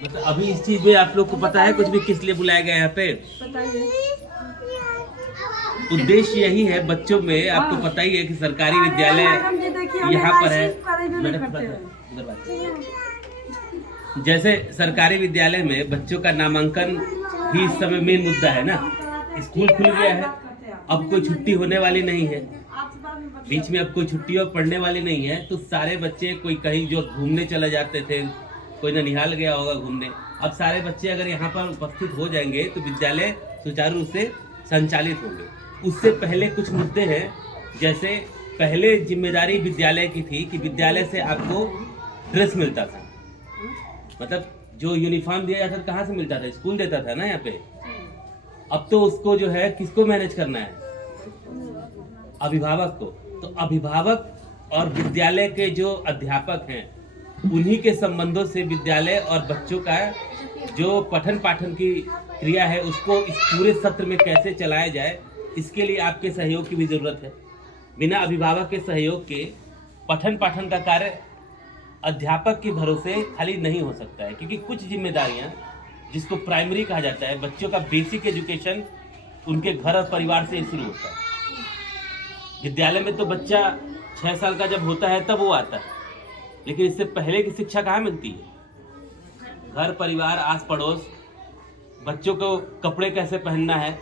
मतलब अभी इस चीज में आप लोग को पता है कुछ भी किस लिए बुलाया गया है यहाँ पे? उद्देश्य यही है बच्चों में, आपको पता ही है कि सरकारी विद्यालय यहाँ पर है। जैसे सरकारी विद्यालय में बच्चों का नामांकन भी इस समय मेन मुद्दा है ना। स्कूल खुल गया है, अब कोई छुट्टी होने वाली नहीं है, बीच में अब कोई छुट्टी और पढ़ने वाली नहीं है, तो सारे बच्चे कोई कहीं जो घूमने चले जाते थे, कोई ननिहाल गया होगा घूमने, अब सारे बच्चे अगर यहाँ पर उपस्थित हो जाएंगे तो विद्यालय सुचारू रूप से संचालित होंगे। उससे पहले कुछ मुद्दे हैं, जैसे पहले जिम्मेदारी विद्यालय की थी कि विद्यालय से आपको ड्रेस मिलता था, मतलब जो यूनिफॉर्म दिया जाता था कहाँ से मिलता था? स्कूल देता था ना यहाँ पे। अब तो उसको जो है किसको मैनेज करना है? अभिभावक को। तो अभिभावक और विद्यालय के जो अध्यापक हैं उन्हीं के संबंधों से विद्यालय और बच्चों का जो पठन पाठन की क्रिया है उसको इस पूरे सत्र में कैसे चलाया जाए, इसके लिए आपके सहयोग की भी जरूरत है। बिना अभिभावक के सहयोग के पठन पाठन का कार्य अध्यापक के भरोसे खाली नहीं हो सकता है, क्योंकि कुछ जिम्मेदारियां जिसको प्राइमरी कहा जाता है, बच्चों का बेसिक एजुकेशन उनके घर और परिवार से शुरू होता है। विद्यालय में तो बच्चा 6 साल का जब होता है तब वो आता है, लेकिन इससे पहले की शिक्षा कहाँ मिलती है? घर परिवार आस पड़ोस, बच्चों को कपड़े कैसे पहनना है,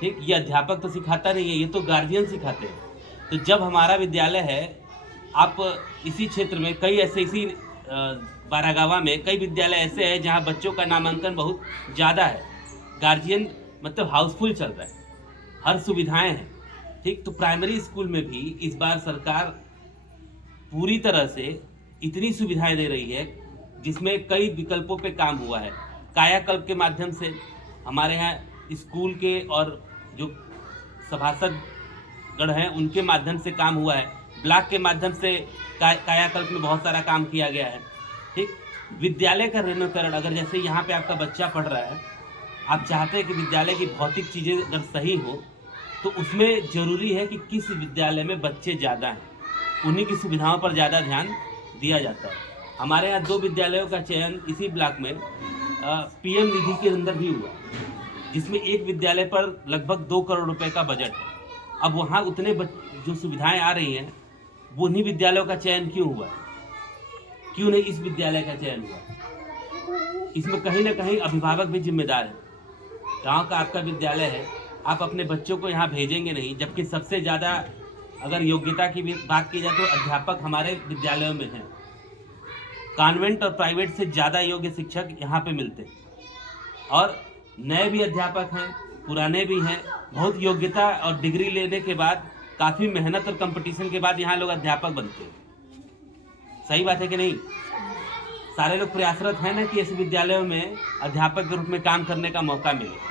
ठीक, ये अध्यापक तो सिखाता नहीं है, ये तो गार्जियन सिखाते हैं। तो जब हमारा विद्यालय है, आप इसी क्षेत्र में कई ऐसे, इसी बारागावा में कई विद्यालय ऐसे हैं जहाँ बच्चों का नामांकन बहुत ज़्यादा है, गार्जियन मतलब हाउसफुल चल रहा है, हर सुविधाएं हैं, ठीक। तो प्राइमरी स्कूल में भी इस बार सरकार पूरी तरह से इतनी सुविधाएं दे रही है जिसमें कई विकल्पों पे काम हुआ है। कायाकल्प के माध्यम से हमारे यहाँ स्कूल के और जो सभासद गण हैं उनके माध्यम से काम हुआ है, ब्लॉक के माध्यम से कायाकल्प में बहुत सारा काम किया गया है, ठीक। विद्यालय का रेनोकरण, अगर जैसे यहाँ पे आपका बच्चा पढ़ रहा है, आप चाहते हैं कि विद्यालय की भौतिक चीज़ें अगर सही हो तो उसमें ज़रूरी है कि किस विद्यालय में बच्चे ज़्यादा हैं, उन्हीं की सुविधाओं पर ज़्यादा ध्यान दिया जाता है। हमारे यहाँ 2 विद्यालयों का चयन इसी ब्लॉक में पीएम निधि के अंदर भी हुआ, जिसमें एक विद्यालय पर लगभग 2 करोड़ रुपए का बजट है। अब वहाँ उतने जो सुविधाएं आ रही हैं, वो उन्हीं विद्यालयों का चयन क्यों हुआ? क्यों नहीं इस विद्यालय का चयन हुआ? इसमें कहीं ना कहीं अभिभावक भी जिम्मेदार है। गांव का आपका विद्यालय है, आप अपने बच्चों को यहाँ भेजेंगे नहीं, जबकि सबसे ज़्यादा अगर योग्यता की भी बात की जाए तो अध्यापक हमारे विद्यालयों में हैं। कॉन्वेंट और प्राइवेट से ज़्यादा योग्य शिक्षक यहाँ पे मिलते हैं, और नए भी अध्यापक हैं, पुराने भी हैं। बहुत योग्यता और डिग्री लेने के बाद, काफ़ी मेहनत और कंपटीशन के बाद यहाँ लोग अध्यापक बनते हैं। सही बात है कि नहीं? सारे लोग प्रयासरत हैं ना कि ऐसे विद्यालयों में अध्यापक के रूप में काम करने का मौका मिले,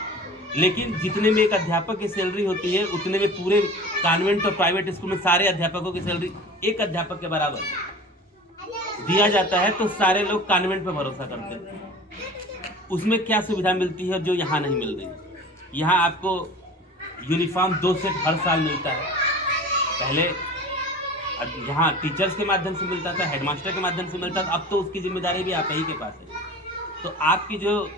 लेकिन जितने में एक अध्यापक की सैलरी होती है उतने में पूरे कॉन्वेंट और प्राइवेट स्कूल में सारे अध्यापकों की सैलरी एक अध्यापक के बराबर दिया जाता है। तो सारे लोग कॉन्वेंट पे भरोसा करते हैं। उसमें क्या सुविधा मिलती है जो यहाँ नहीं मिल रही? यहाँ आपको यूनिफॉर्म 2 सेट हर साल मिलता है। पहले यहाँ टीचर्स के माध्यम से मिलता था, हेडमास्टर के माध्यम से मिलता था, अब तो उसकी जिम्मेदारी भी आप ही के पास है। तो आपकी जो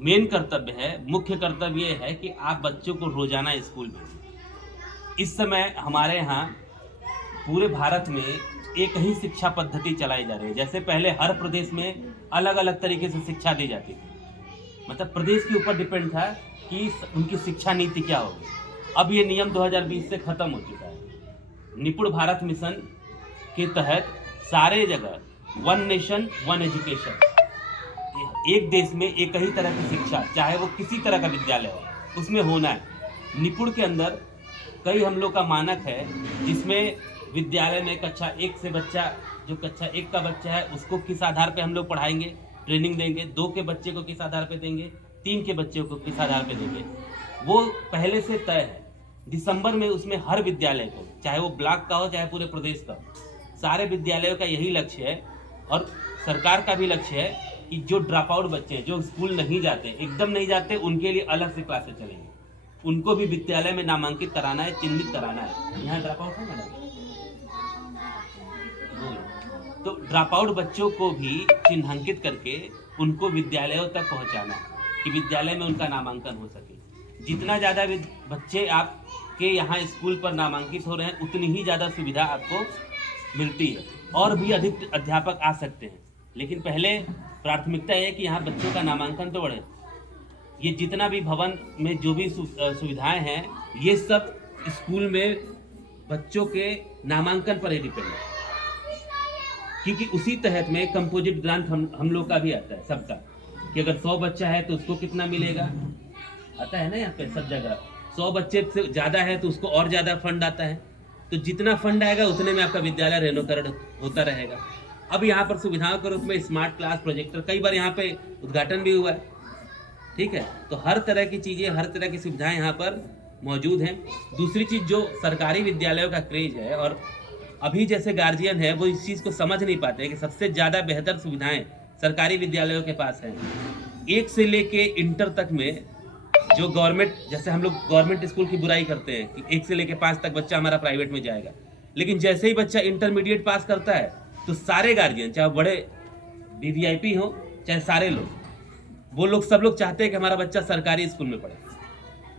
मेन कर्तव्य है, मुख्य कर्तव्य ये है कि आप बच्चों को रोजाना स्कूल भेजें। इस समय हमारे यहाँ पूरे भारत में एक ही शिक्षा पद्धति चलाई जा रही है। जैसे पहले हर प्रदेश में अलग अलग तरीके से शिक्षा दी जाती थी, मतलब प्रदेश के ऊपर डिपेंड था कि उनकी शिक्षा नीति क्या होगी। अब ये नियम 2020 से खत्म हो चुका है। निपुण भारत मिशन के तहत सारे जगह 1 नेशन 1 एजुकेशन, एक देश में एक ही तरह की शिक्षा, चाहे वो किसी तरह का विद्यालय हो, उसमें होना है। निपुण के अंदर कई हम लोग का मानक है, जिसमें विद्यालय में कक्षा 1 से बच्चा, जो कक्षा 1 का बच्चा है उसको किस आधार पे हम लोग पढ़ाएंगे, ट्रेनिंग देंगे, 2 के बच्चे को किस आधार पे देंगे, 3 के बच्चे को किस आधार पे देंगे, वो पहले से तय है। दिसंबर में उसमें हर विद्यालय को, चाहे वो ब्लॉक का हो चाहे पूरे प्रदेश का, सारे विद्यालयों का यही लक्ष्य है। और सरकार का भी लक्ष्य है कि जो ड्रॉप आउट बच्चे हैं, जो स्कूल नहीं जाते, एकदम नहीं जाते, उनके लिए अलग से क्लासेस चलेंगे, उनको भी विद्यालय में नामांकित कराना है, चिन्हित कराना है। यहाँ ड्रॉप आउट है मैडम? तो ड्रॉप आउट बच्चों को भी चिन्हांकित करके उनको विद्यालयों तक पहुंचाना है कि विद्यालय में उनका नामांकन हो सके। जितना ज़्यादा बच्चे आपके यहाँ स्कूल पर नामांकित हो रहे हैं, उतनी ही ज़्यादा सुविधा आपको मिलती है और भी अधिक अध्यापक आ सकते हैं। लेकिन पहले प्राथमिकता है कि यहाँ बच्चों का नामांकन तो बढ़े। ये जितना भी भवन में जो भी सुविधाएं हैं, ये सब स्कूल में बच्चों के नामांकन पर ही डिपेंड है, क्योंकि उसी तहत में कंपोजिट ग्रांट हम लोग का भी आता है सबका, कि अगर 100 बच्चा है तो उसको कितना मिलेगा, आता है ना यहाँ पे सब जगह। 100 बच्चे से ज़्यादा है तो उसको और ज़्यादा फंड आता है। तो जितना फंड आएगा उतने में आपका विद्यालय रेनोकरण होता रहेगा। अब यहाँ पर सुविधाओं के रूप में स्मार्ट क्लास, प्रोजेक्टर, कई बार यहाँ पे उद्घाटन भी हुआ है, ठीक है। तो हर तरह की चीज़ें, हर तरह की सुविधाएं यहाँ पर मौजूद हैं। दूसरी चीज़ जो सरकारी विद्यालयों का क्रेज है, और अभी जैसे गार्जियन है वो इस चीज़ को समझ नहीं पाते कि सबसे ज़्यादा बेहतर सुविधाएं सरकारी विद्यालयों के पास हैं। 1 से लेके इंटर तक में जो गवर्नमेंट, जैसे हम लोग गवर्नमेंट स्कूल की बुराई करते हैं कि 1 से लेके 5 तक बच्चा हमारा प्राइवेट में जाएगा, लेकिन जैसे ही बच्चा इंटरमीडिएट पास करता है तो सारे गार्जियन, चाहे बड़े वीवीआईपी हो चाहे सारे लोग, वो लोग सब लोग चाहते हैं कि हमारा बच्चा सरकारी स्कूल में पढ़े।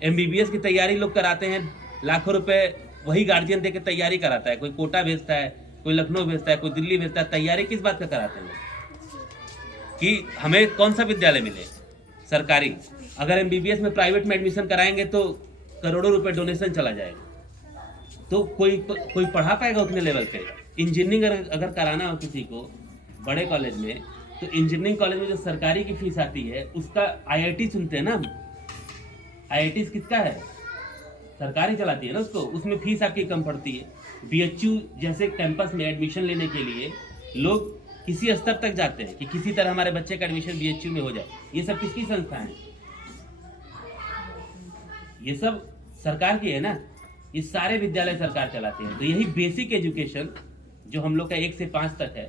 एमबीबीएस की तैयारी लोग कराते हैं, लाखों रुपए वही गार्जियन दे के तैयारी कराता है। कोई कोटा भेजता है, कोई लखनऊ भेजता है, कोई दिल्ली भेजता है। तैयारी किस बात का कराते हैं कि हमें कौन सा विद्यालय मिले, सरकारी। अगर एमबीबीएस में प्राइवेट में एडमिशन कराएंगे तो करोड़ों रुपए डोनेशन चला जाएगा, तो कोई पढ़ा पाएगा उतने लेवल पे। इंजीनियरिंग अगर कराना हो किसी को बड़े कॉलेज में, तो इंजीनियरिंग कॉलेज में जो सरकारी की फीस आती है उसका आईआईटी सुनते हैं ना, आईआईटी किसका है, सरकारी चलाती है ना उसको, उसमें फीस आपकी कम पड़ती है। बीएचयू जैसे कैंपस में एडमिशन लेने के लिए लोग किसी स्तर तक जाते हैं कि किसी तरह हमारे बच्चे का एडमिशन बीएचयू में हो जाए। ये सब किसकी संस्था है, ये सब सरकार की है ना। ये सारे विद्यालय सरकार चलाती है। तो यही बेसिक एजुकेशन जो हम लोग का 1 से 5 तक है,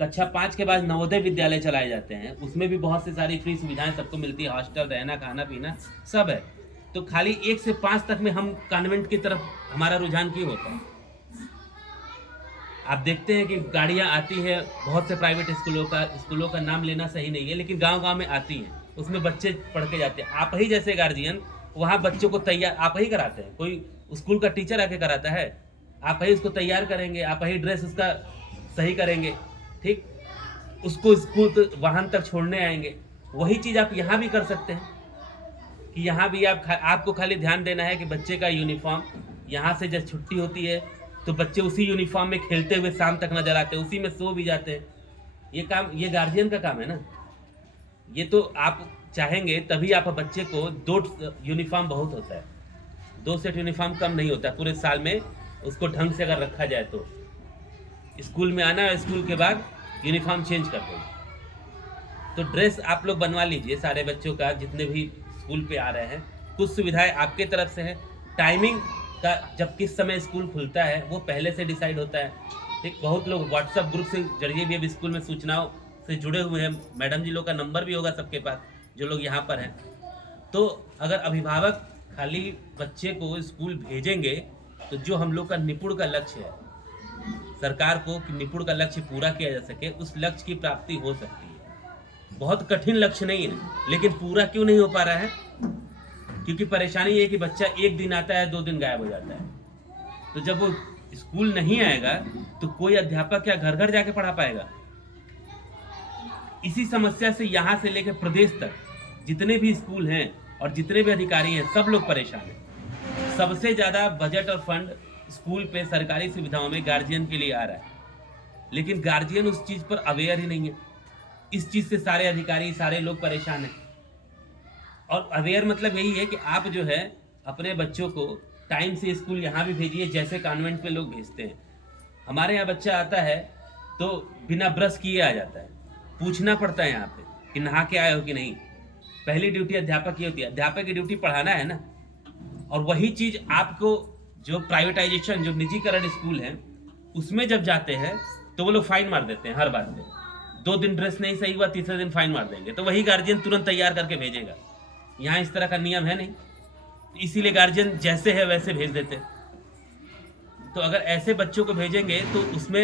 कक्षा 5 के बाद नवोदय विद्यालय चलाए जाते हैं, उसमें भी बहुत से सारी फ्री सुविधाएं सबको मिलती है, हॉस्टल, रहना, खाना पीना सब है। तो खाली 1 से 5 तक में हम कॉन्वेंट की तरफ हमारा रुझान क्यों होता है? आप देखते हैं कि गाड़ियां आती है बहुत से प्राइवेट स्कूलों का नाम लेना सही नहीं है, लेकिन गांव-गांव में आती हैं, उसमें बच्चे पढ़ के जाते हैं। आप ही जैसे गार्जियन वहाँ बच्चों को तैयार आप ही कराते हैं, कोई स्कूल का टीचर आके कराता है, आप ही उसको तैयार करेंगे, आप ही ड्रेस उसका सही करेंगे, ठीक, उसको स्कूल वाहन तक छोड़ने आएंगे। वही चीज़ आप यहाँ भी कर सकते हैं कि यहाँ भी आपको खाली ध्यान देना है कि बच्चे का यूनिफॉर्म, यहाँ से जब छुट्टी होती है तो बच्चे उसी यूनिफॉर्म में खेलते हुए शाम तक नजर आते हैं, उसी में सो भी जाते हैं। ये काम ये गार्जियन का काम है ना। ये तो आप चाहेंगे तभी आप बच्चे को 2 यूनिफॉर्म बहुत होता है, 2 सेट यूनिफॉर्म कम नहीं होता है पूरे साल में, उसको ढंग से अगर रखा जाए तो। स्कूल में आना, स्कूल के बाद यूनिफॉर्म चेंज कर दो। तो ड्रेस आप लोग बनवा लीजिए सारे बच्चों का, जितने भी स्कूल पे आ रहे हैं। कुछ सुविधाएं आपके तरफ से है। टाइमिंग का जब किस समय स्कूल खुलता है वो पहले से डिसाइड होता है, ठीक। बहुत लोग व्हाट्सएप ग्रुप से जरिए भी अब स्कूल में सूचनाओं से जुड़े हुए हैं। मैडम जी लोग का नंबर भी होगा सबके पास जो लोग यहाँ पर हैं। तो अगर अभिभावक खाली बच्चे को स्कूल भेजेंगे तो जो हम लोग का निपुण का लक्ष्य है, सरकार को कि निपुण का लक्ष्य पूरा किया जा सके, उस लक्ष्य की प्राप्ति हो सकती है। बहुत कठिन लक्ष्य नहीं है, लेकिन पूरा क्यों नहीं हो पा रहा है? क्योंकि परेशानी ये है कि बच्चा 1 दिन आता है, 2 दिन गायब हो जाता है। तो जब वो स्कूल नहीं आएगा तो कोई अध्यापक क्या घर घर जाके पढ़ा पाएगा? इसी समस्या से यहाँ से लेकर प्रदेश तक जितने भी स्कूल हैं और जितने भी अधिकारी हैं, सब लोग परेशान हैं। सबसे ज़्यादा बजट और फंड स्कूल पे सरकारी सुविधाओं में गार्जियन के लिए आ रहा है, लेकिन गार्जियन उस चीज़ पर अवेयर ही नहीं है। इस चीज़ से सारे अधिकारी, सारे लोग परेशान हैं। और अवेयर मतलब यही है कि आप जो है अपने बच्चों को टाइम से स्कूल यहाँ भी भेजिए, जैसे कॉन्वेंट में लोग भेजते हैं। हमारे यहाँ बच्चा आता है तो बिना ब्रश किए आ जाता है, पूछना पड़ता है यहाँ पे कि नहा के आए हो कि नहीं। पहली ड्यूटी अध्यापक की होती है, अध्यापक की ड्यूटी पढ़ाना है ना। और वही चीज़ आपको जो प्राइवेटाइजेशन, जो निजीकरण स्कूल हैं, उसमें जब जाते हैं तो वो लोग फाइन मार देते हैं हर बात पे। 2 दिन ड्रेस नहीं सही हुआ, तीसरे दिन फाइन मार देंगे, तो वही गार्जियन तुरंत तैयार करके भेजेगा। यहाँ इस तरह का नियम है नहीं, इसीलिए गार्जियन जैसे है वैसे भेज देते। तो अगर ऐसे बच्चों को भेजेंगे तो उसमें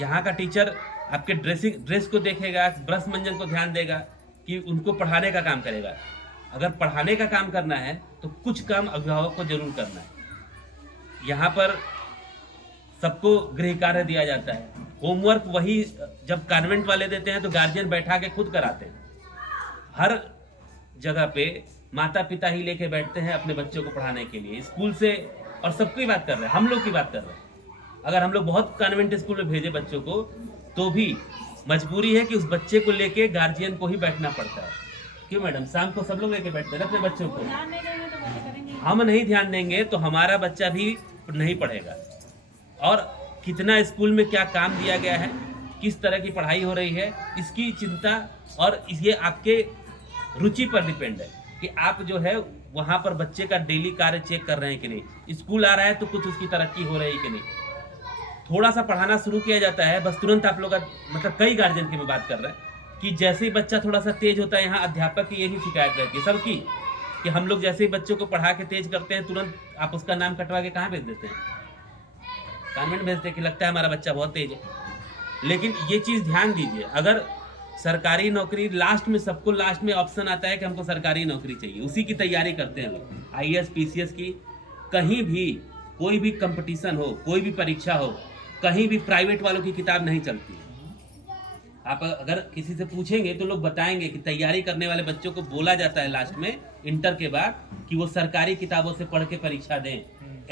यहाँ का टीचर आपके ड्रेस को देखेगा, ब्रश मंजन को ध्यान देगा कि उनको पढ़ाने का काम करेगा। अगर पढ़ाने का काम करना है तो कुछ काम अभिभावक को जरूर करना है। यहाँ पर सबको गृह कार्य दिया जाता है, होमवर्क वही जब कॉन्वेंट वाले देते हैं तो गार्जियन बैठा के खुद कराते हैं। हर जगह पे माता पिता ही लेके बैठते हैं अपने बच्चों को पढ़ाने के लिए, स्कूल से, और सबकी बात कर रहे हैं, हम लोग की बात कर रहे हैं। अगर हम लोग बहुत कॉन्वेंट स्कूल में भेजे बच्चों को तो भी मजबूरी है कि उस बच्चे को लेके गार्जियन को ही बैठना पड़ता है। क्यों मैडम, शाम को सब लोग लेके बैठते हैं अपने बच्चों को। हम नहीं ध्यान देंगे तो हमारा बच्चा भी नहीं पढ़ेगा। और कितना स्कूल में क्या काम दिया गया है, किस तरह की पढ़ाई हो रही है, इसकी चिंता, और ये आपके रुचि पर डिपेंड है कि आप जो है वहाँ पर बच्चे का डेली कार्य चेक कर रहे हैं कि नहीं। स्कूल आ रहा है तो कुछ उसकी तरक्की हो रही है कि नहीं। थोड़ा सा पढ़ाना शुरू किया जाता है, बस तुरंत आप लोग का मतलब कई गार्जियन की मैं बात कर रहा है कि जैसे ही बच्चा थोड़ा सा तेज होता है, यहाँ अध्यापक की यही शिकायत रहती है सबकी कि हम लोग जैसे ही बच्चों को पढ़ा के तेज करते हैं तुरंत आप उसका नाम कटवा के कहाँ भेज देते हैं, कॉन्वेंट भेजते हैं कि लगता है हमारा बच्चा बहुत तेज है। लेकिन ये चीज़ ध्यान दीजिए, अगर सरकारी नौकरी लास्ट में, सबको लास्ट में ऑप्शन आता है कि हमको सरकारी नौकरी चाहिए, उसी की तैयारी करते हैं लोग। IAS PCS की कहीं भी कोई भी कंपटीशन हो, कोई भी परीक्षा हो, कहीं भी प्राइवेट वालों की किताब नहीं चलती। आप अगर किसी से पूछेंगे तो लोग बताएंगे कि तैयारी करने वाले बच्चों को बोला जाता है लास्ट में इंटर के बाद कि वो सरकारी किताबों से पढ़ के परीक्षा दें।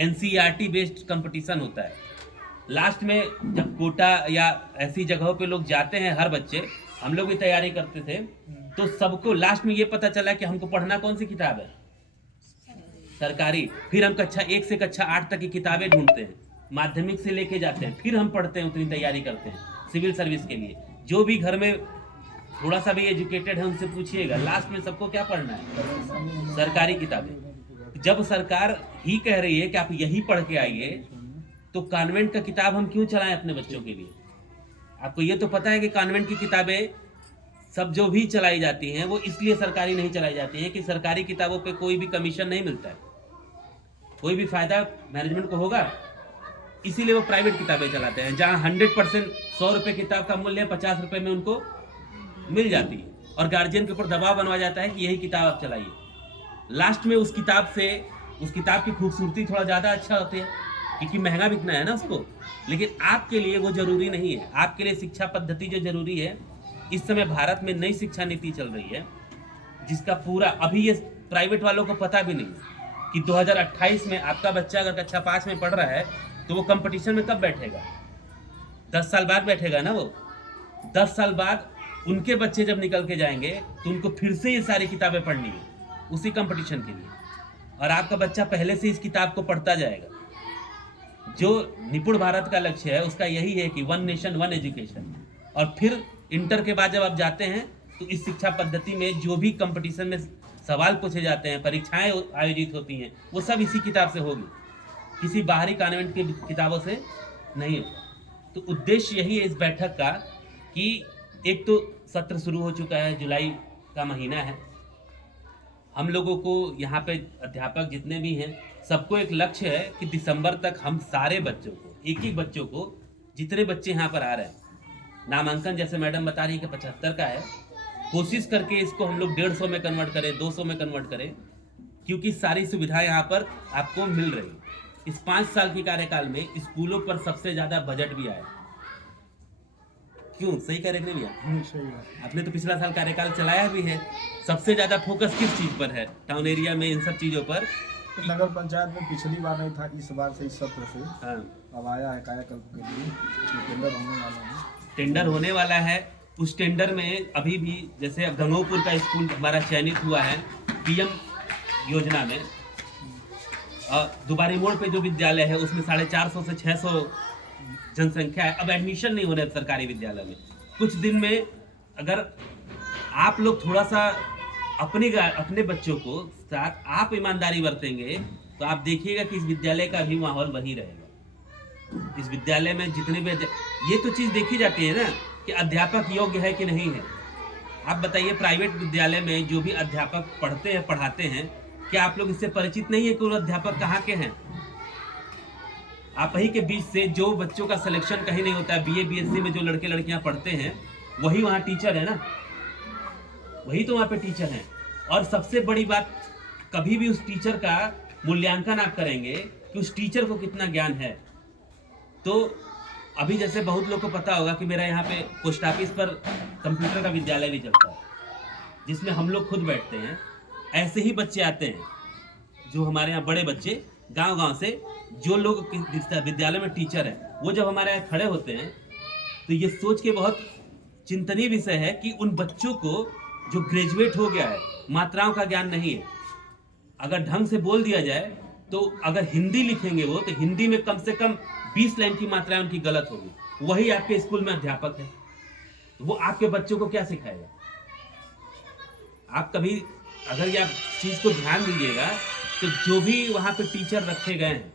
NCERT बेस्ड कंपटीशन होता है। लास्ट में जब कोटा या ऐसी जगहों पे लोग जाते हैं, हर बच्चे, हम लोग भी तैयारी करते थे, तो सबको लास्ट में ये पता चला कि हमको पढ़ना कौन सी किताब है, सरकारी। फिर हम कक्षा 1 से कक्षा 8 तक की किताबें ढूंढते हैं, माध्यमिक से लेके जाते हैं, फिर हम पढ़ते हैं, उतनी तैयारी करते हैं सिविल सर्विस के लिए। जो भी घर में थोड़ा सा भी एजुकेटेड है उनसे पूछिएगा, लास्ट में सबको क्या पढ़ना है, सरकारी किताबें। जब सरकार ही कह रही है कि आप यही पढ़ के आइए, तो कॉन्वेंट का किताब हम क्यों चलाएं अपने बच्चों के लिए। आपको ये तो पता है कि कॉन्वेंट की किताबें सब जो भी चलाई जाती हैं वो इसलिए सरकारी नहीं चलाई जाती हैं कि सरकारी किताबों पे कोई भी कमीशन नहीं मिलता है, कोई भी फायदा मैनेजमेंट को होगा, इसीलिए वो प्राइवेट किताबें चलाते हैं जहाँ 100% 100 रुपये किताब का मूल्य 50 रुपये में उनको मिल जाती है, और गार्जियन के ऊपर दबाव बनवा जाता है कि यही किताब आप चलाइए। लास्ट में उस किताब की खूबसूरती थोड़ा ज़्यादा अच्छा होती है क्योंकि महंगा बिकना है ना उसको, लेकिन आपके लिए वो जरूरी नहीं है। आपके लिए शिक्षा पद्धति जो जरूरी है, इस समय भारत में नई शिक्षा नीति चल रही है जिसका पूरा अभी ये प्राइवेट वालों को पता भी नहीं कि 2028 में आपका बच्चा अगर कक्षा 5 में पढ़ रहा है तो वो कंपटीशन में कब बैठेगा, 10 साल बाद बैठेगा ना। वो 10 साल बाद उनके बच्चे जब निकल के जाएंगे तो उनको फिर से ये सारी किताबें पढ़नी है उसी कंपटीशन के लिए, और आपका बच्चा पहले से इस किताब को पढ़ता जाएगा। जो निपुण भारत का लक्ष्य है उसका यही है कि 1 नेशन 1 एजुकेशन। और फिर इंटर के बाद जब आप जाते हैं तो इस शिक्षा पद्धति में जो भी कंपटीशन में सवाल पूछे जाते हैं, परीक्षाएं आयोजित होती हैं, वो सब इसी किताब से होगी, किसी बाहरी कॉन्वेंट की किताबों से नहीं होगा। तो उद्देश्य यही है इस बैठक का कि एक तो सत्र शुरू हो चुका है, जुलाई का महीना है, हम लोगों को यहाँ पे अध्यापक जितने भी हैं सबको एक लक्ष्य है कि दिसंबर तक हम सारे बच्चों को, एक बच्चों को, जितने बच्चे यहाँ पर आ रहे हैं, नामांकन जैसे मैडम बता रही है कि 75 का है, कोशिश करके इसको हम लोग 150 में कन्वर्ट करें, 200 में कन्वर्ट करें, क्योंकि सारी सुविधाएं यहाँ पर आपको मिल रही है। इस 5 साल के कार्यकाल में स्कूलों पर सबसे ज़्यादा बजट भी आया। क्यों, सही कह रहे नहीं भैया? सही है। आपने तो पिछला साल कार्यकाल चलाया भी है। सबसे ज़्यादा फोकस किस चीज़ पर है टाउन एरिया में, इन सब चीज़ों पर? नगर पंचायत में पिछली बार नहीं था, इस बार से, इस सत्र से हाँ, अब आया है कायाकल्प के लिए, टेंडर होने वाला है। टेंडर होने वाला है। उस टेंडर में अभी भी जैसे गंगोपुर का स्कूल हमारा चयनित हुआ है PM योजना में, दुबारी मोड़ पे जो विद्यालय है उसमें 450 से 600 जनसंख्या है। अब एडमिशन नहीं हो रहा है सरकारी विद्यालय में। कुछ दिन में अगर आप लोग थोड़ा सा अपने बच्चों को साथ आप ईमानदारी बरतेंगे तो आप देखिएगा कि इस विद्यालय का भी माहौल वही रहेगा। इस विद्यालय में जितने भी ये तो चीज़ देखी जाती है ना कि अध्यापक योग्य है कि नहीं है। आप बताइए, प्राइवेट विद्यालय में जो भी अध्यापक पढ़ते हैं, पढ़ाते हैं, क्या आप लोग इससे परिचित नहीं है कि वो अध्यापक कहाँ के हैं? आप ही के बीच से जो बच्चों का सिलेक्शन कहीं नहीं होता है, बीए बीएससी में जो लड़के लड़कियां पढ़ते हैं वही वहाँ टीचर है ना, वही तो वहाँ पे टीचर हैं। और सबसे बड़ी बात, कभी भी उस टीचर का मूल्यांकन आप करेंगे कि उस टीचर को कितना ज्ञान है। तो अभी जैसे बहुत लोग को पता होगा कि मेरा यहाँ पे पोस्ट ऑफिस पर कंप्यूटर का विद्यालय भी चलता है, जिसमें हम लोग खुद बैठते हैं। ऐसे ही बच्चे आते हैं जो हमारे यहाँ बड़े बच्चे गांव-गांव से, जो लोग विद्यालय में टीचर हैं, वो जब हमारे यहाँ खड़े होते हैं तो ये सोच के बहुत चिंतनीय विषय है कि उन बच्चों को जो ग्रेजुएट हो गया है, मात्राओं का ज्ञान नहीं है, अगर ढंग से बोल दिया जाए तो अगर हिंदी लिखेंगे वो, तो हिंदी में कम से कम 20 लाइन की मात्राएं उनकी गलत होगी। वही आपके स्कूल में अध्यापक है, तो वो आपके बच्चों को क्या सिखाएगा? आप कभी अगर ये आप चीज को ध्यान दीजिएगा तो जो भी वहां पे टीचर रखे गए हैं,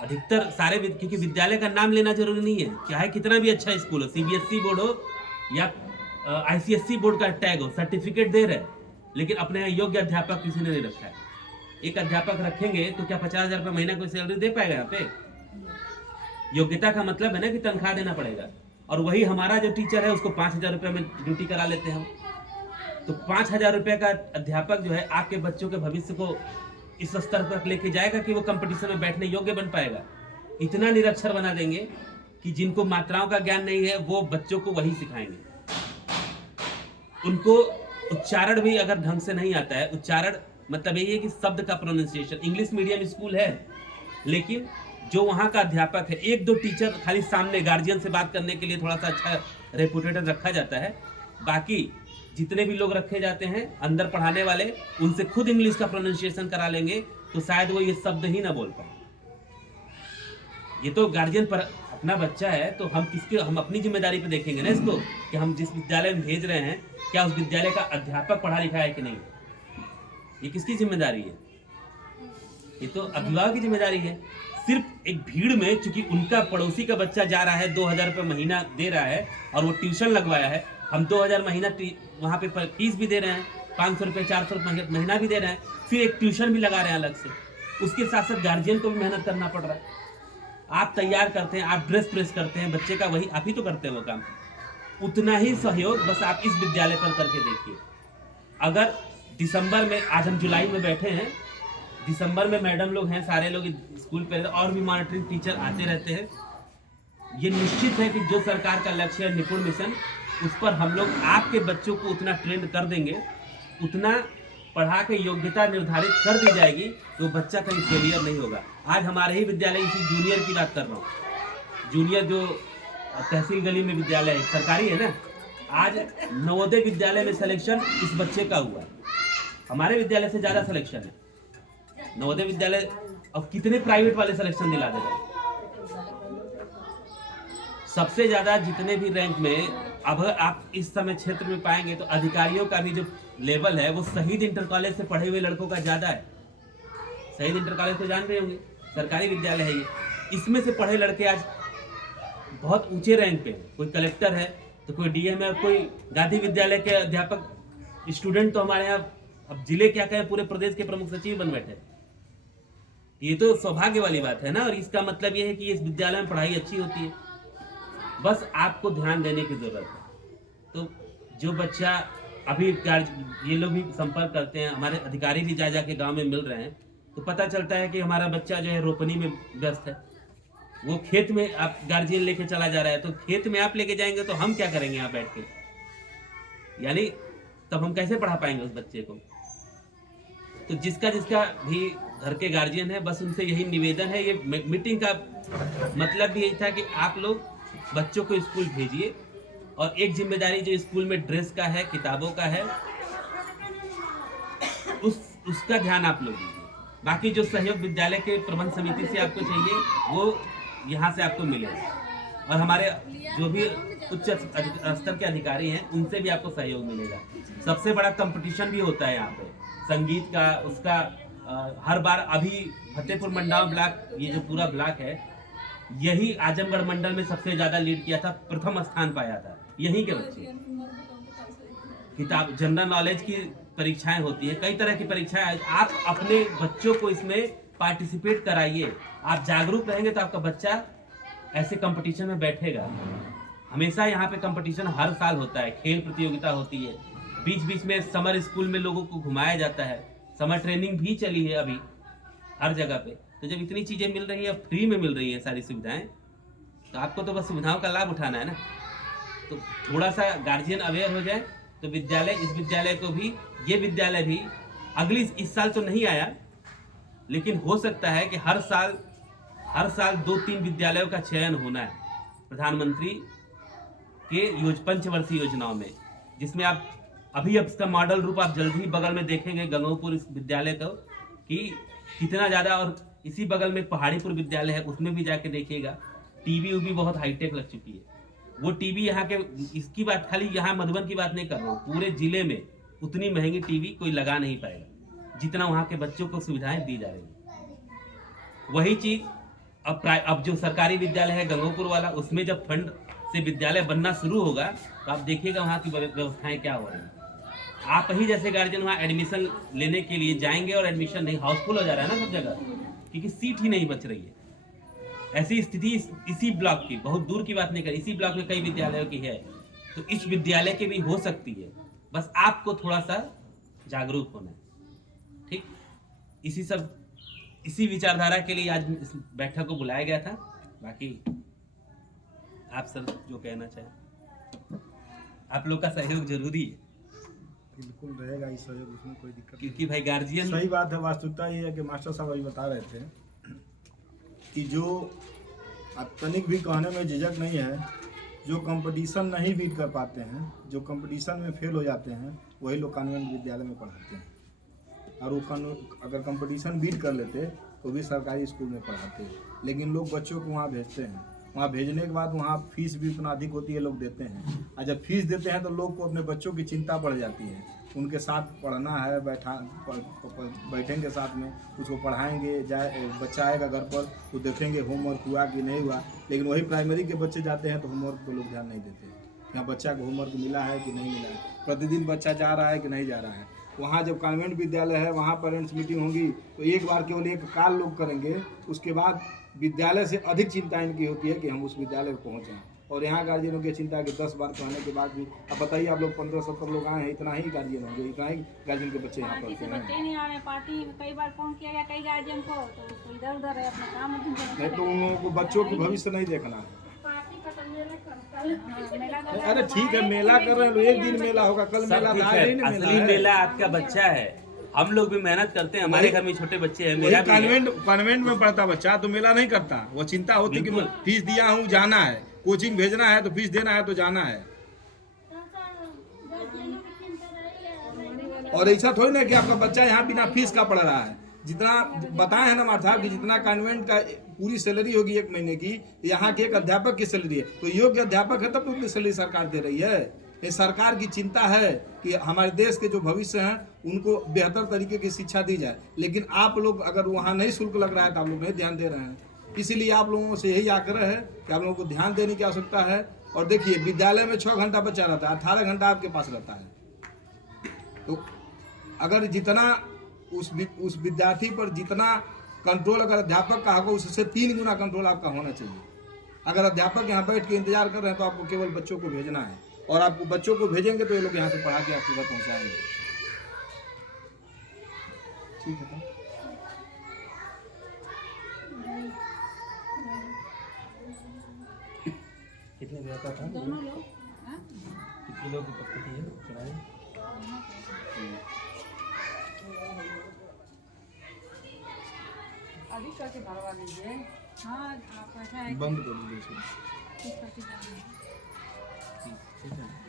अधिकतर सारे क्योंकि विद्यालय का नाम लेना जरूरी नहीं है, चाहे कितना भी अच्छा स्कूल हो, सीबीएसई बोर्ड हो या आईसीएसई बोर्ड का टैग हो, सर्टिफिकेट दे रहे, लेकिन अपने यहाँ योग्य अध्यापक किसी ने नहीं रखा है। एक अध्यापक रखेंगे तो क्या 50,000 रुपये महीना कोई सैलरी दे पाएगा? यहाँ पे योग्यता का मतलब है ना कि तनख्वाह देना पड़ेगा। और वही हमारा जो टीचर है उसको 5,000 रुपये में ड्यूटी करा लेते हैं हम। तो 5,000 रुपये का अध्यापक जो है आपके बच्चों के भविष्य को इस स्तर पर लेके जाएगा कि वो कंपटीशन में बैठने योग्य बन पाएगा? इतना निरक्षर बना देंगे कि जिनको मात्राओं का ज्ञान नहीं है वो बच्चों को वही सिखाएंगे। उनको उच्चारण भी अगर ढंग से नहीं आता है, उच्चारण मतलब यही है कि शब्द का प्रोनाउंसिएशन, इंग्लिश मीडियम स्कूल है लेकिन जो वहाँ का अध्यापक है, एक दो टीचर खाली सामने गार्जियन से बात करने के लिए थोड़ा सा अच्छा रेपुटेटेड रखा जाता है, बाकी जितने भी लोग रखे जाते हैं अंदर पढ़ाने वाले, उनसे खुद इंग्लिश का प्रोनाउंसिएशन करा लेंगे तो शायद वो ये शब्द ही ना बोल पाए। ये तो गार्जियन पर, अपना बच्चा है तो हम अपनी जिम्मेदारी पे देखेंगे ना इसको कि हम जिस विद्यालय में भेज रहे हैं क्या उस विद्यालय का अध्यापक पढ़ा लिखा है कि नहीं। ये किसकी जिम्मेदारी है? ये तो अभिभावक की जिम्मेदारी है। सिर्फ एक भीड़ में चूंकि उनका पड़ोसी का बच्चा जा रहा है, 2,000 रुपये महीना दे रहा है और वो ट्यूशन लगवाया है, हम 2,000 महीना वहाँ पे फीस भी दे रहे हैं, 500 रुपये 400 रुपये महीना भी दे रहे हैं, फिर एक ट्यूशन भी लगा रहे हैं अलग से, उसके साथ साथ गार्जियन को भी मेहनत करना पड़ रहा है। आप तैयार करते हैं, आप ड्रेस प्रेस करते हैं बच्चे का, वही आप ही तो करते हैं वो काम। उतना ही सहयोग बस आप इस विद्यालय पर करके देखिए। अगर दिसंबर में, आज हम जुलाई में बैठे हैं, दिसंबर में मैडम लोग हैं, सारे लोग स्कूल पे और भी मॉनिटरिंग टीचर आते रहते हैं। ये निश्चित है कि जो सरकार का लक्ष्य है निपुण मिशन, उस पर हम लोग आपके बच्चों को उतना ट्रेंड कर देंगे, उतना पढ़ा के योग्यता निर्धारित कर दी जाएगी तो बच्चा कहीं फेलियर नहीं होगा। आज हमारे ही विद्यालय, इसी जूनियर की बात कर रहा हूँ, जूनियर जो तहसील गली में विद्यालय है, सरकारी है ना, आज नवोदय विद्यालय में सिलेक्शन इस बच्चे का हुआ है। हमारे विद्यालय से ज़्यादा सिलेक्शन है नवोदय विद्यालय। अब कितने प्राइवेट वाले सिलेक्शन दिला दे रहे हैं? सबसे ज़्यादा जितने भी रैंक में अब आप इस समय क्षेत्र में पाएंगे तो अधिकारियों का भी जो लेवल है वो शहीद इंटर कॉलेज से पढ़े हुए लड़कों का ज़्यादा है। शहीद इंटर कॉलेज तो जान रहे होंगे, सरकारी विद्यालय है ये। इसमें से पढ़े लड़के आज बहुत ऊंचे रैंक पे, कोई कलेक्टर है तो कोई डीएम है, कोई गांधी विद्यालय के अध्यापक स्टूडेंट तो हमारे यहाँ अब जिले क्या कहें पूरे प्रदेश के प्रमुख सचिव बन बैठे। ये तो सौभाग्य वाली बात है ना। और इसका मतलब ये है कि इस विद्यालय में पढ़ाई अच्छी होती है, बस आपको ध्यान देने की जरूरत है। तो जो बच्चा अभी ये लोग भी संपर्क करते हैं, हमारे अधिकारी भी जा के गांव में मिल रहे हैं, तो पता चलता है कि हमारा बच्चा जो है रोपनी में व्यस्त है, वो खेत में आप गार्जियन लेके चला जा रहा है, तो खेत में आप लेके जाएंगे तो हम क्या करेंगे यहाँ बैठ के? यानी तब हम कैसे पढ़ा पाएंगे उस बच्चे को? तो जिसका भी घर के गार्जियन है, बस उनसे यही निवेदन है। ये मीटिंग का मतलब भी यही था कि आप लोग बच्चों को स्कूल भेजिए, और एक जिम्मेदारी जो स्कूल में ड्रेस का है, किताबों का है, उसका ध्यान आप लोग दीजिए। बाकी जो सहयोग विद्यालय के प्रबंध समिति से आपको चाहिए वो यहाँ से आपको मिलेगा, और हमारे जो भी उच्च स्तर के अधिकारी हैं उनसे भी आपको सहयोग मिलेगा। सबसे बड़ा कंपटीशन भी होता है यहाँ पे संगीत का, उसका हर बार। अभी फतेहपुर मंडाव ब्लॉक, ये जो पूरा ब्लॉक है, यही आजमगढ़ मंडल में सबसे ज्यादा लीड किया था, प्रथम स्थान पाया था यहीं के बच्चे। किताब जनरल नॉलेज की परीक्षाएं होती है, कई तरह की परीक्षाएं, आप अपने बच्चों को इसमें पार्टिसिपेट कराइए। आप जागरूक रहेंगे तो आपका बच्चा ऐसे कंपटीशन में बैठेगा। हमेशा यहाँ पे कंपटीशन हर साल होता है, खेल प्रतियोगिता होती है, बीच बीच में समर स्कूल में लोगों को घुमाया जाता है, समर ट्रेनिंग भी चली है अभी हर जगह पे। तो जब इतनी चीज़ें मिल रही है, फ्री में मिल रही है सारी सुविधाएं, तो आपको तो बस सुविधाओं का लाभ उठाना है ना। तो थोड़ा सा गार्जियन अवेयर हो जाए तो विद्यालय, इस विद्यालय को भी, ये विद्यालय भी इस साल तो नहीं आया, लेकिन हो सकता है कि हर साल 2-3 विद्यालयों का चयन होना है प्रधानमंत्री के पंचवर्षीय योजनाओं में, जिसमें आप अभी अब इसका मॉडल रूप आप जल्द ही बगल में देखेंगे गंगोपुर इस विद्यालय को कि कितना ज़्यादा, और इसी बगल में पहाड़ीपुर विद्यालय है, उसमें भी जाके देखिएगा टीवी उवी बहुत हाईटेक लग चुकी है। वो टीवी यहाँ के, इसकी बात खाली यहाँ मधुबन की बात नहीं कर रहा हूँ, पूरे जिले में उतनी महंगी टीवी कोई लगा नहीं पाएगा जितना वहाँ के बच्चों को सुविधाएं दी जा रही है। वही चीज अब जो सरकारी विद्यालय है गंगोपुर वाला, उसमें जब फंड से विद्यालय बनना शुरू होगा तो आप देखिएगा वहाँ की व्यवस्थाएं क्या हो रही है। आप ही जैसे गार्जियन वहाँ एडमिशन लेने के लिए जाएंगे और एडमिशन नहीं, हाउसफुल हो जा रहा है ना सब जगह, क्योंकि सीट ही नहीं बच रही है। ऐसी स्थिति इसी ब्लॉक की, बहुत दूर की बात नहीं कर, इसी ब्लॉक में कई विद्यालयों की है, तो इस विद्यालय की भी हो सकती है। बस आपको थोड़ा सा जागरूक होना है, ठीक। इसी विचारधारा के लिए आज इस बैठक को बुलाया गया था। बाकी आप सर जो कहना चाहें, आप लोग का सहयोग जरूरी है। बिल्कुल रहेगा इस सहयोग, उसमें कोई दिक्कत नहीं। क्योंकि भाई गार्जियन, सही बात है। वास्तविकता ये है कि मास्टर साहब अभी बता रहे थे कि जो तनिक भी कहने में झिझक नहीं है, जो कंपटीशन नहीं बीट कर पाते हैं, जो कंपटीशन में फेल हो जाते हैं, वही लोग कॉन्वेंट विद्यालय में पढ़ाते हैं। और वो अगर कंपटीशन बीट कर लेते तो भी सरकारी स्कूल में पढ़ाते हैं। लेकिन लोग बच्चों को वहाँ भेजते हैं, वहाँ भेजने के बाद वहाँ फीस भी उतना अधिक होती है, लोग देते हैं। और जब फीस देते हैं तो लोग को अपने बच्चों की चिंता बढ़ जाती है। उनके साथ पढ़ना है, बैठेंगे साथ में, उसको पढ़ाएंगे, जाए बच्चा आएगा घर पर तो देखेंगे होमवर्क हुआ कि नहीं हुआ। लेकिन वही प्राइमरी के बच्चे जाते हैं तो होमवर्क पर लोग ध्यान नहीं देते हैं, यहाँ बच्चा को होमवर्क मिला है कि नहीं मिला है, प्रतिदिन बच्चा जा रहा है कि नहीं जा रहा है। वहाँ जब कॉन्वेंट विद्यालय है, वहाँ पेरेंट्स मीटिंग होगी तो एक बार केवल एक कॉल लोग करेंगे, उसके बाद विद्यालय से अधिक चिंता इनकी होती है कि हम उस विद्यालय को पहुँचें। और यहाँ गार्जियनों की चिंता है कि 10 बार कहने के बाद भी, अब बताइए आप लोग 15-17 लोग आए हैं, इतना ही गार्जियन होंगे, इतना ही गार्जियन के बच्चे यहाँ पढ़ते हैं। बच्चे नहीं आ रहे, पार्टी कई बार फोन किया गया कई गार्जियन को, तो इधर उधर है अपना काम नहीं तो उन लोगों को बच्चों की भविष्य नहीं देखना है। अरे ठीक है, मेला कर रहे हैं, एक दिन मेला होगा, कल मेला था, असली मेला आपका बच्चा है। हम लोग भी मेहनत करते हैं, हमारे घर में छोटे बच्चे हैं, मेरा कॉन्वेंट में पढ़ता बच्चा तो मेला नहीं करता। वो चिंता होती कि फीस दिया हूँ, जाना है, कोचिंग भेजना है तो फीस देना है तो जाना है। और ऐसा थोड़ी ना कि आपका बच्चा यहाँ बिना फीस का पढ़ रहा है। जितना बताए हैं ना मार साहब कि जितना कॉन्वेंट का पूरी सैलरी होगी एक महीने की, यहाँ के एक अध्यापक की सैलरी है। तो योग्य अध्यापक है तब तो उतनी सैलरी सरकार दे रही है। ये सरकार की चिंता है कि हमारे देश के जो भविष्य हैं उनको बेहतर तरीके की शिक्षा दी जाए। लेकिन आप लोग अगर वहाँ नहीं शुल्क लग रहा है तो आप लोग नहीं ध्यान दे रहे हैं। इसीलिए आप लोगों से यही आग्रह है कि आप लोगों को ध्यान देने की आवश्यकता है। और देखिए, विद्यालय में 6 घंटा बच्चा रहता है, 18 घंटा आपके पास रहता है। तो अगर जितना उस विद्यार्थी पर जितना कंट्रोल अगर अध्यापक का होगा, उससे 3 गुना कंट्रोल आपका होना चाहिए। अगर अध्यापक यहाँ बैठ के इंतजार कर रहे हैं तो आपको केवल बच्चों को भेजना है, और आपको बच्चों को भेजेंगे तो ये लोग यहाँ से पढ़ा के आपके घर पहुँचाएंगे। ठीक है। कितने बजे आता था? दोनों लोग कितने लोग उपस्थिति है चढ़ाई? अभी करके भरवा लीजिए। हाँ, आप ऐसा है बंद कर दीजिए। ठीक है।